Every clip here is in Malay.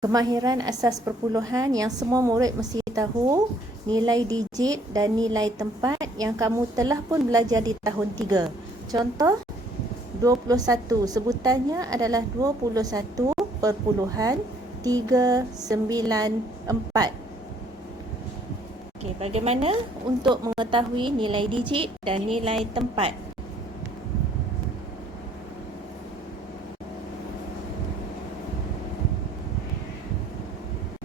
Kemahiran asas perpuluhan yang semua murid mesti tahu, nilai digit dan nilai tempat yang kamu telah pun belajar di tahun 3. Contoh 21, sebutannya adalah 21.394. Okey, bagaimana untuk mengetahui nilai digit dan nilai tempat?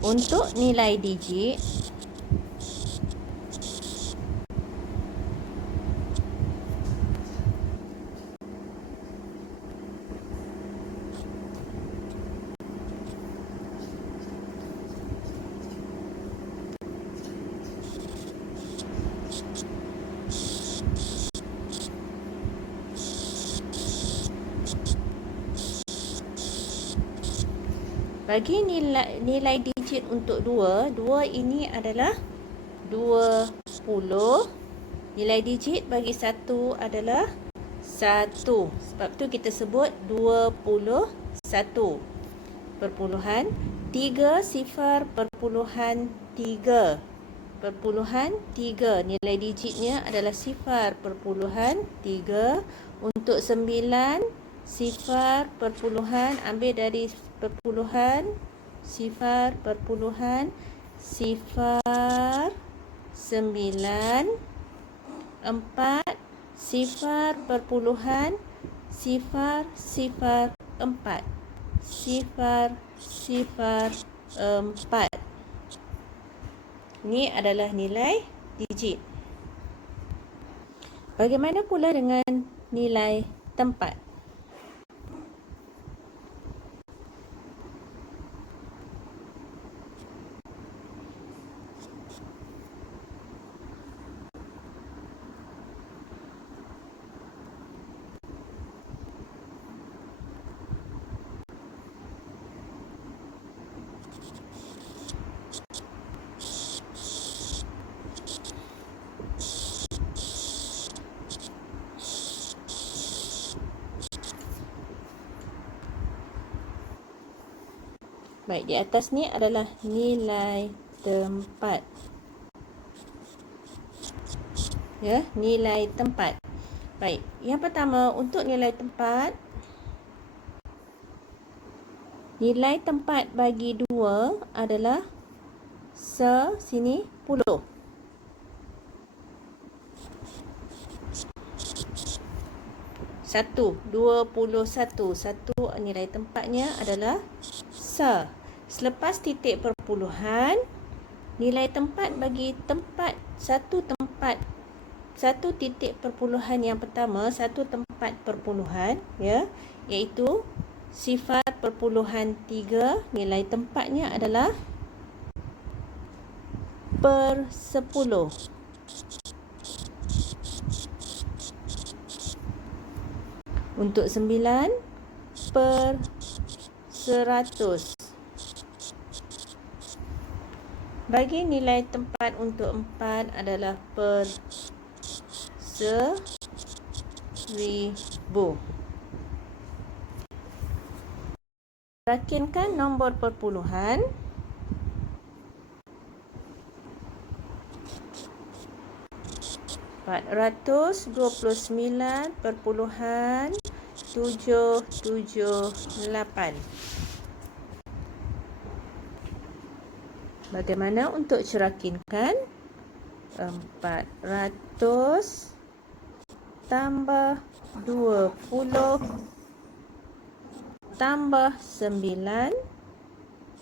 Untuk nilai digit, bagi nilai digit untuk 2 ini adalah 20. Nilai digit bagi 1 adalah 1. Sebab tu kita sebut 21. Perpuluhan 3 0 perpuluhan 3. Perpuluhan 3. Nilai digitnya adalah 0 perpuluhan 3. Untuk 9 0 perpuluhan, ambil dari perpuluhan 0 perpuluhan 0 9 4 0 perpuluhan 0 0 4 0 0 4. Ini adalah nilai digit. Bagaimana pula dengan nilai tempat? Baik, di atas ni adalah nilai tempat. Ya, nilai tempat. Baik, yang pertama untuk nilai tempat. Nilai tempat bagi 2 adalah sini 10. Satu, 21. Satu nilai tempatnya adalah Selepas titik perpuluhan, nilai tempat bagi tempat satu titik perpuluhan yang pertama, satu tempat perpuluhan, ya, iaitu 0.3. Nilai tempatnya adalah per 10. Untuk 9 per 100. Bagi nilai tempat untuk 4 adalah per 1000. Rakinkan nombor perpuluhan. (429.778). Bagaimana untuk cerakinkan? 400 tambah 20 tambah 9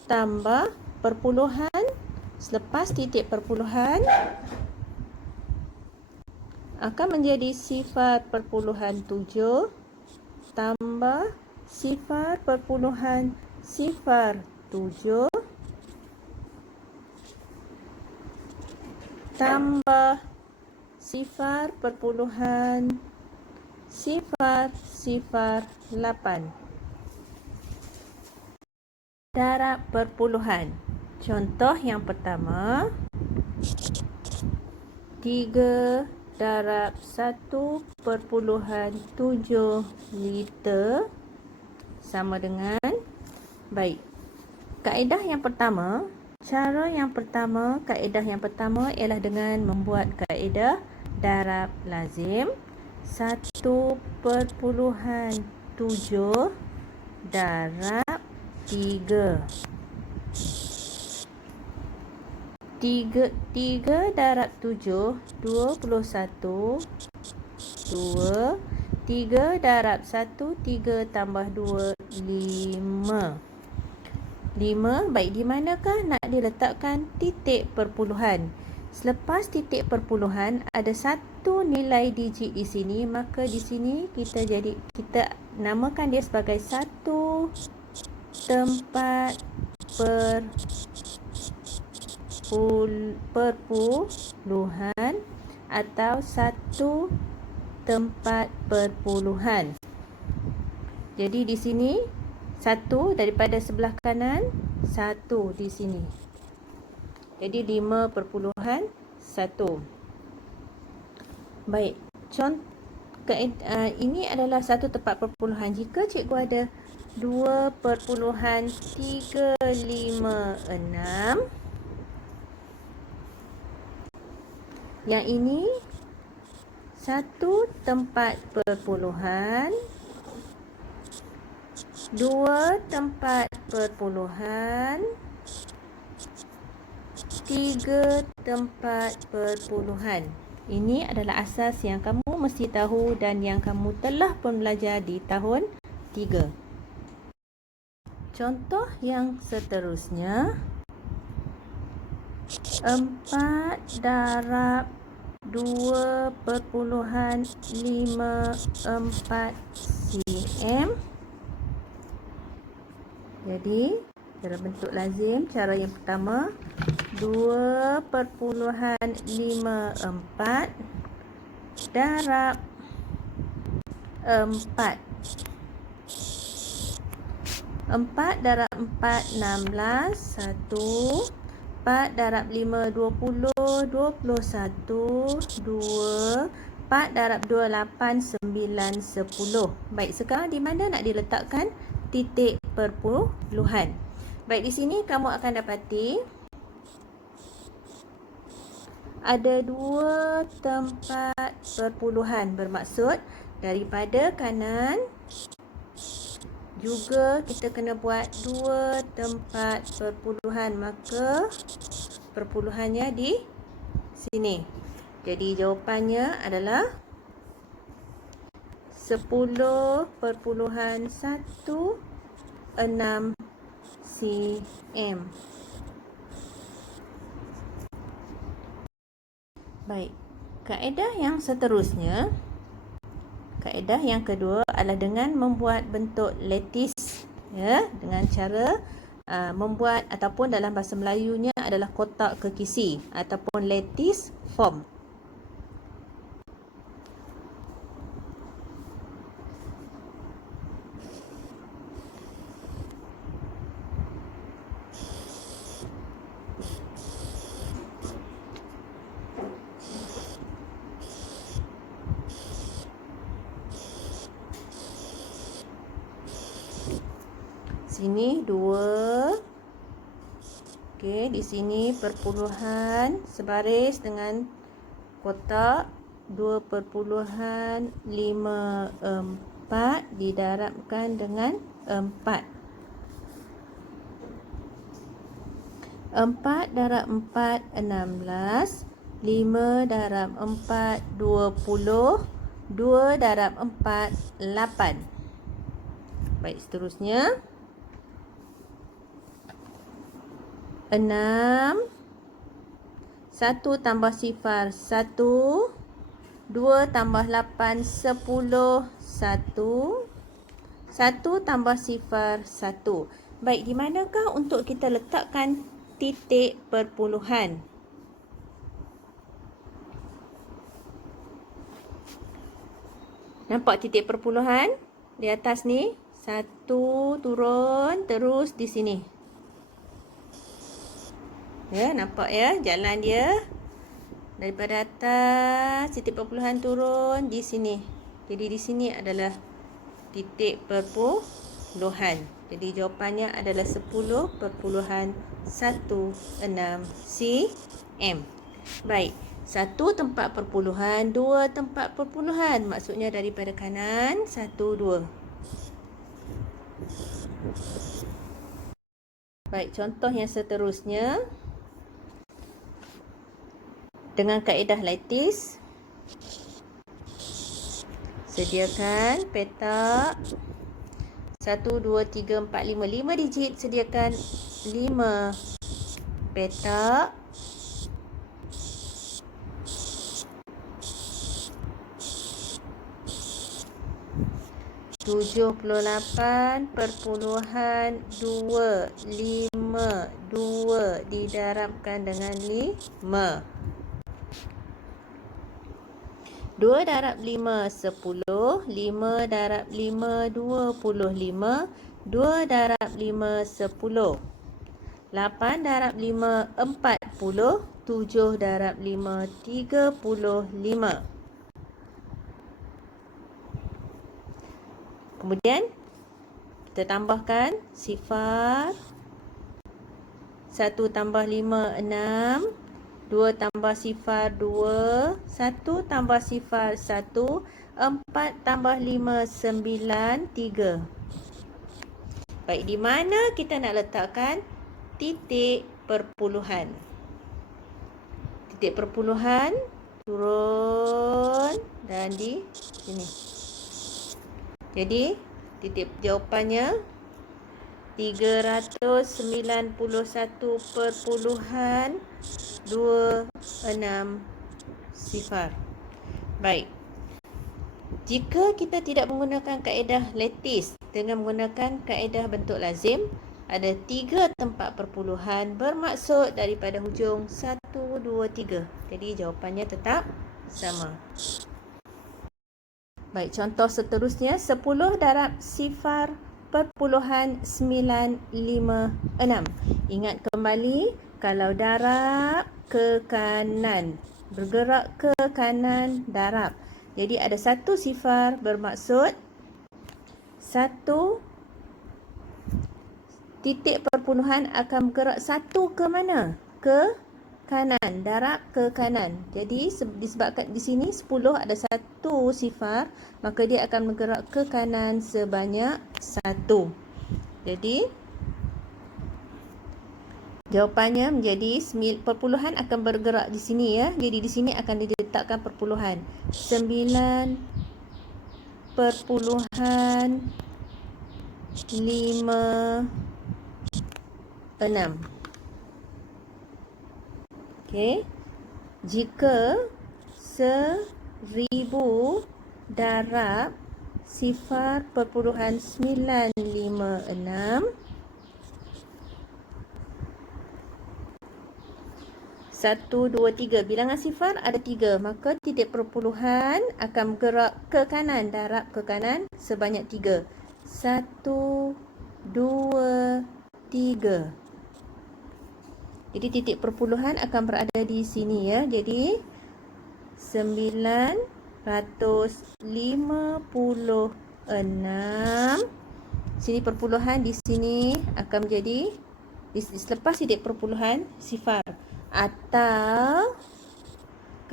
tambah perpuluhan. Selepas titik perpuluhan akan menjadi 0.7 tambah 0.07 tambah 0.008. Darab perpuluhan. Contoh yang pertama, 3 darab 1.7 liter sama dengan, baik, Kaedah yang pertama, kaedah yang pertama ialah dengan membuat kaedah darab lazim 1/7 darab 3. 3 darab 7, 21. 2. 3 darab 1, 3 tambah 2, 5. 5, baik, di manakah nak diletakkan titik perpuluhan? Selepas titik perpuluhan ada satu nilai digit di sini, maka di sini kita namakan dia sebagai 1 tempat perpuluhan atau 1 tempat perpuluhan. Jadi di sini 1 daripada sebelah kanan, 1 di sini. Jadi 5/1. Baik, ini adalah 1 tempat perpuluhan. Jika cikgu ada 2.356, yang ini 1 tempat perpuluhan, 2 tempat perpuluhan, 3 tempat perpuluhan. Ini adalah asas yang kamu mesti tahu dan yang kamu telah pun belajar di tahun 3. Contoh yang seterusnya, 4 darab 2.54 cm. Jadi dalam bentuk lazim, cara yang pertama 2.54 darab 4. 4 darab 4, 16. 1. 4 darab 5, 20. 21. 2. 4 darab 2, 8. 9, 10. Baik, sekarang di mana nak diletakkan titik perpuluhan? Baik, di sini kamu akan dapati ada 2 tempat perpuluhan. Bermaksud daripada kanan juga kita kena buat 2 tempat perpuluhan, maka perpuluhannya di sini. Jadi jawapannya adalah 10.16 cm. Baik, kaedah yang seterusnya, kaedah yang kedua adalah dengan membuat bentuk lattice, ya, dengan cara membuat, ataupun dalam bahasa Melayunya adalah kotak kekisi ataupun lattice form. Sini 2. Okey, di sini perpuluhan sebaris dengan kotak 2.54 didarabkan dengan 4. 4 darab 4, 16. 5 darab 4, 20. 2 darab 4, 8. Baik, seterusnya 6. 1 tambah sifar 1. 2 tambah 8, 10. 1. 1 tambah sifar 1. Baik, di manakah untuk kita letakkan titik perpuluhan? Nampak titik perpuluhan di atas ni? 1 turun terus di sini. Ya, nampak ya jalan dia daripada atas, titik perpuluhan turun di sini. Jadi di sini adalah titik perpuluhan. Jadi jawapannya adalah 10.16 cm. Baik, 1 tempat perpuluhan, 2 tempat perpuluhan. Maksudnya daripada kanan, 1, 2. Baik, contoh yang seterusnya. Dengan kaedah lattice, sediakan petak 1, 2, 3, 4, 5. 5 digit, sediakan 5 petak. $78.252 didarabkan dengan 5. 2 darab 5, 10. 5 darab 5, 25. 2 darab 5, 10. 8 darab 5, 40. 7 darab 5, 35. Kemudian, kita tambahkan sifar. 1 tambah 5, 6. 2 tambah sifar 2, 1 tambah sifar 1, 4 tambah 5, 9, 3. Baik, di mana kita nak letakkan titik perpuluhan? Titik perpuluhan turun dan di sini. Jadi, titik jawapannya 391.26 sifar. Baik. Jika kita tidak menggunakan kaedah lattice dengan menggunakan kaedah bentuk lazim, ada 3 tempat perpuluhan, bermaksud daripada hujung 1, 2, 3. Jadi jawapannya tetap sama. Baik, contoh seterusnya 10 darab sifar perpuluhan 956. Ingat kembali, kalau darab ke kanan, bergerak ke kanan, darab. Jadi ada 1 sifar, bermaksud 1 titik perpuluhan akan bergerak 1 ke mana? Ke kanan, darab ke kanan. Jadi disebabkan di sini 10 ada 1 sifar, maka dia akan bergerak ke kanan sebanyak 1. Jadi jawapannya menjadi perpuluhan akan bergerak di sini ya. Jadi di sini akan diletakkan perpuluhan 9.56. Okey. Jika 1000 darab sifar perpuluhan 956, 1, 2, 3. Bilangan sifar ada 3. Maka titik perpuluhan akan bergerak ke kanan, darab ke kanan sebanyak 3. 1, 2, 3. Jadi titik perpuluhan akan berada di sini ya. Jadi 956. Sini perpuluhan, di sini akan menjadi selepas titik perpuluhan sifar. Atau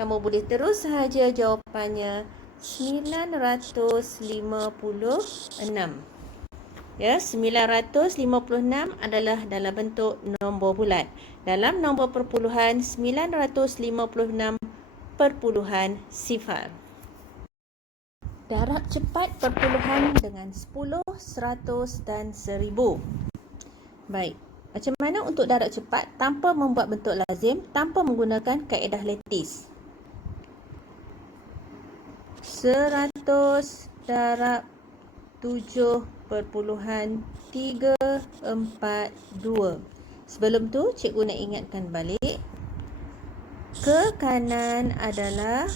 kamu boleh terus sahaja jawapannya 956. Ya, 956 adalah dalam bentuk nombor bulat. Dalam nombor perpuluhan 956 perpuluhan sifar. Darab cepat perpuluhan dengan 10, 100 dan 1000. Baik. Macam mana untuk darab cepat tanpa membuat bentuk lazim, tanpa menggunakan kaedah lattice? 100 darab 7.342. Sebelum tu, cikgu nak ingatkan balik. Ke kanan adalah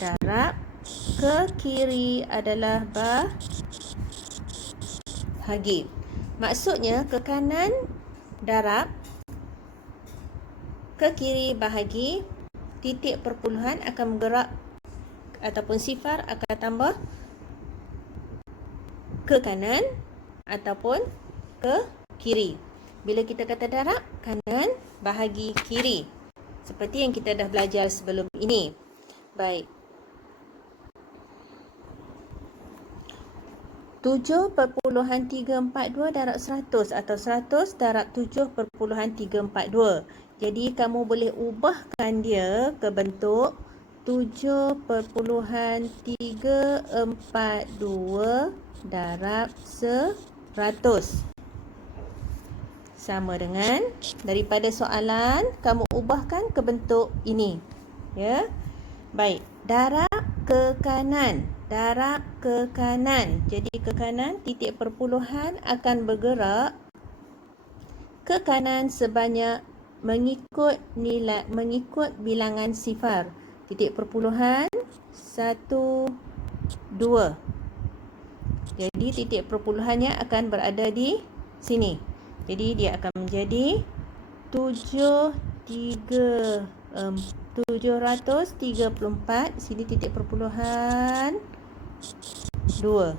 darab, ke kiri adalah bahagi. Maksudnya, ke kanan darab, ke kiri bahagi, titik perpuluhan akan bergerak ataupun sifar akan tambah ke kanan, ataupun ke kiri. Bila kita kata darab, kanan bahagi kiri. Seperti yang kita dah belajar sebelum ini. Baik. 7.342 darab 100 atau 100 darab 7.342. Jadi kamu boleh ubahkan dia ke bentuk 7.342 darab 100. Sama dengan daripada soalan, kamu ubahkan ke bentuk ini. Ya. Baik, darab ke kanan. Darab ke kanan. Jadi ke kanan, titik perpuluhan akan bergerak ke kanan sebanyak mengikut bilangan sifar. Titik perpuluhan 1, 2. Jadi titik perpuluhannya akan berada di sini. Jadi dia akan menjadi 734. Sini titik perpuluhan 2.